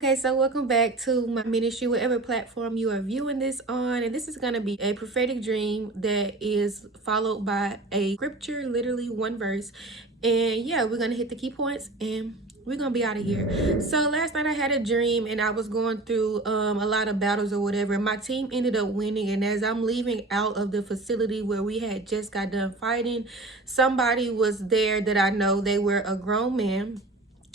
Okay, so welcome back to my ministry, whatever platform you are viewing this on. And this is going to be a prophetic dream that is followed by a scripture, literally one verse. And yeah, we're going to hit the key points and we're going to be out of here. So last night I had a dream and I was going through a lot of battles or whatever. My team ended up winning. And as I'm leaving out of the facility where we had just got done fighting, somebody was there that I know. They were a grown man,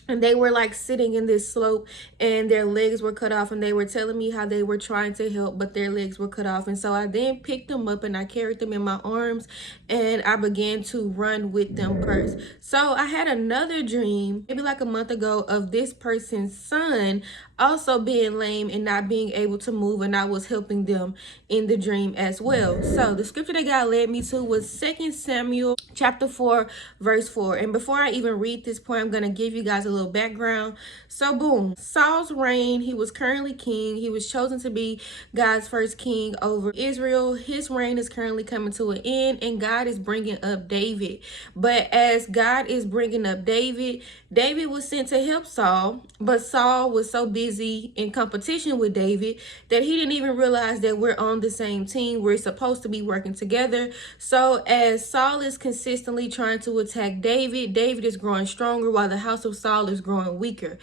and they were like sitting in this slope and their legs were cut off, and they were telling me how they were trying to help but their legs were cut off. And so I then picked them up and I carried them in my arms and I began to run with them first. So I had another dream maybe like a month ago of this person's son also being lame and not being able to move, and I was helping them in the dream as well. So the scripture that God led me to was 2 Samuel chapter 4 verse 4. And before I even read this point, I'm going to give you guys a little background. So boom, Saul's reign, he was currently king. He was chosen to be God's first king over Israel. His reign is currently coming to an end and God is bringing up David. But as God is bringing up David, David was sent to help Saul, but Saul was so busy in competition with David that he didn't even realize that we're on the same team. We're supposed to be working together. So as Saul is consistently trying to attack David, David is growing stronger while the house of Saul is growing weaker.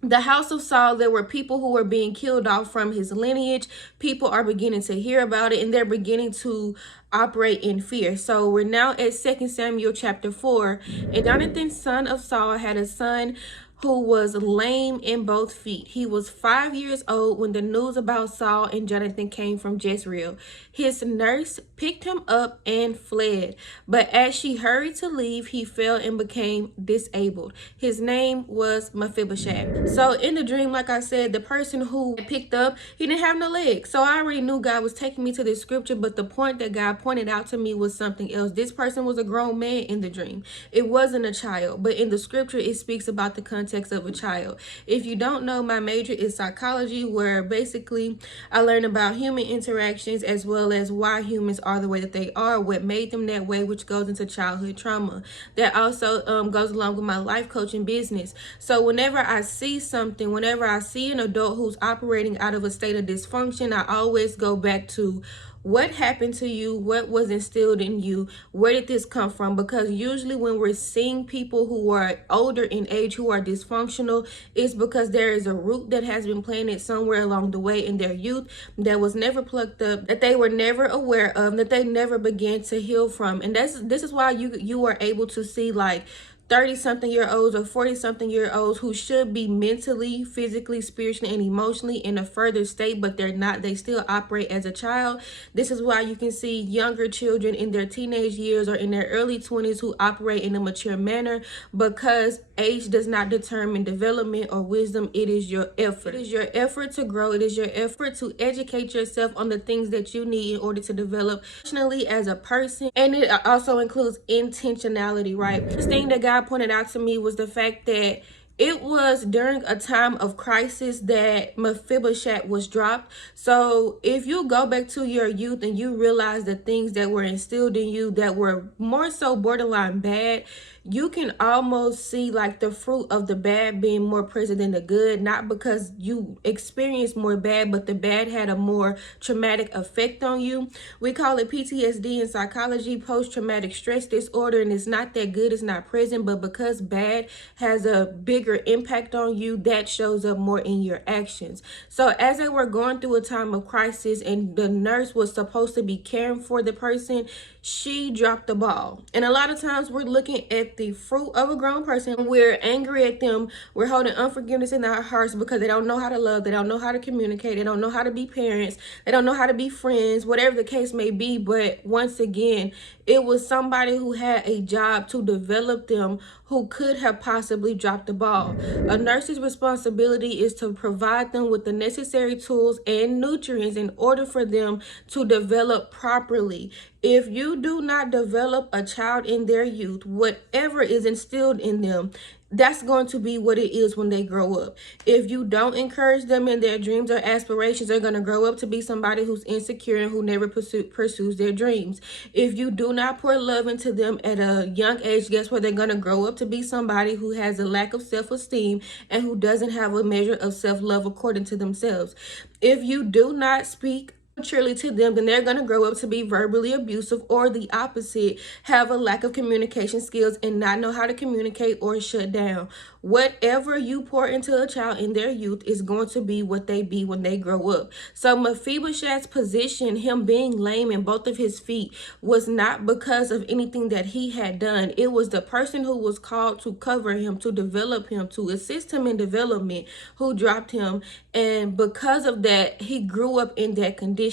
The house of Saul, there were people who were being killed off from his lineage. People are beginning to hear about it and they're beginning to operate in fear. So we're now at 2 Samuel chapter 4. And Jonathan, son of Saul, had a son who was lame in both feet. He was 5 years old when the news about Saul and Jonathan came from Jezreel. His nurse picked him up and fled, but as she hurried to leave, he fell and became disabled. His name was Mephibosheth. So in the dream, like I said, the person who picked up, he didn't have no legs. So I already knew God was taking me to this scripture, but the point that God pointed out to me was something else. This person was a grown man in the dream. It wasn't a child, but in the scripture, it speaks about the context of a child. If you don't know, my major is psychology, where basically I learn about human interactions as well as why humans are the way that they are, what made them that way, which goes into childhood trauma. That also goes along with my life coaching business. So whenever I see something, whenever I see an adult who's operating out of a state of dysfunction, I always go back to what happened to you, what was instilled in you, where did this come from? Because usually when we're seeing people who are older in age who are dysfunctional, it's because there is a root that has been planted somewhere along the way in their youth that was never plucked up, that they were never aware of, that they never began to heal from. And this is why you are able to see like 30-something-year-olds or 40-something-year-olds who should be mentally, physically, spiritually, and emotionally in a further state, but they're not. They still operate as a child. This is why you can see younger children in their teenage years or in their early 20s who operate in a mature manner, because age does not determine development or wisdom. It is your effort. It is your effort to grow. It is your effort to educate yourself on the things that you need in order to develop personally as a person. And it also includes intentionality, right? This thing that God pointed out to me was the fact that it was during a time of crisis that Mephibosheth was dropped. So if you go back to your youth and you realize the things that were instilled in you that were more so borderline bad, you can almost see like the fruit of the bad being more present than the good, not because you experienced more bad, but the bad had a more traumatic effect on you. We call it PTSD in psychology, post-traumatic stress disorder, and it's not that good, it's not present, but because bad has a bigger impact on you, that shows up more in your actions. So as they were going through a time of crisis and the nurse was supposed to be caring for the person, she dropped the ball. And a lot of times we're looking at the fruit of a grown person. We're angry at them. We're holding unforgiveness in our hearts because they don't know how to love. They don't know how to communicate. They don't know how to be parents. They don't know how to be friends, whatever the case may be. But once again, it was somebody who had a job to develop them who could have possibly dropped the ball. A nurse's responsibility is to provide them with the necessary tools and nutrients in order for them to develop properly. If you do not develop a child in their youth, whatever is instilled in them, that's going to be what it is when they grow up. If you don't encourage them in their dreams or aspirations, they're going to grow up to be somebody who's insecure and who never pursues their dreams. If you do not pour love into them at a young age, guess what? They're going to grow up to be somebody who has a lack of self-esteem and who doesn't have a measure of self-love according to themselves. If you do not speak maturely to them, then they're going to grow up to be verbally abusive, or the opposite, have a lack of communication skills and not know how to communicate or shut down. Whatever you pour into a child in their youth is going to be what they be when they grow up. So Mephibosheth's position, him being lame in both of his feet, was not because of anything that he had done. It was the person who was called to cover him, to develop him, to assist him in development, who dropped him. And because of that, he grew up in that condition.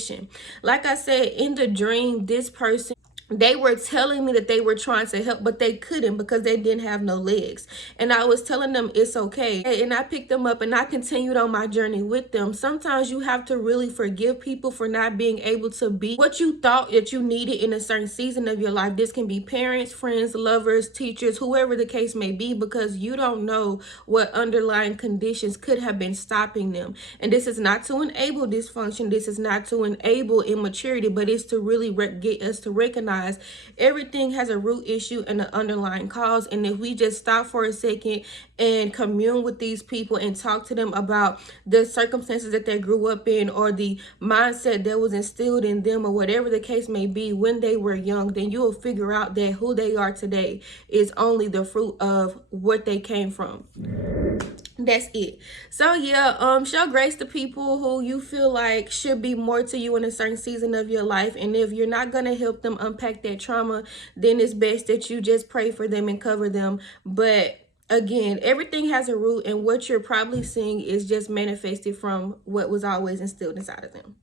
Like I said, in the dream, this person, they were telling me that they were trying to help, but they couldn't because they didn't have no legs. And I was telling them it's okay. And I picked them up and I continued on my journey with them. Sometimes you have to really forgive people for not being able to be what you thought that you needed in a certain season of your life. This can be parents, friends, lovers, teachers, whoever the case may be, because you don't know what underlying conditions could have been stopping them. And this is not to enable dysfunction. This is not to enable immaturity, but it's to really get us to recognize everything has a root issue and an underlying cause. And if we just stop for a second and commune with these people and talk to them about the circumstances that they grew up in, or the mindset that was instilled in them, or whatever the case may be when they were young, then you will figure out that who they are today is only the fruit of what they came from. That's it. So yeah, show grace to people who you feel like should be more to you in a certain season of your life. And if you're not going to help them unpack that trauma, then it's best that you just pray for them and cover them. But again, everything has a root, and what you're probably seeing is just manifested from what was always instilled inside of them.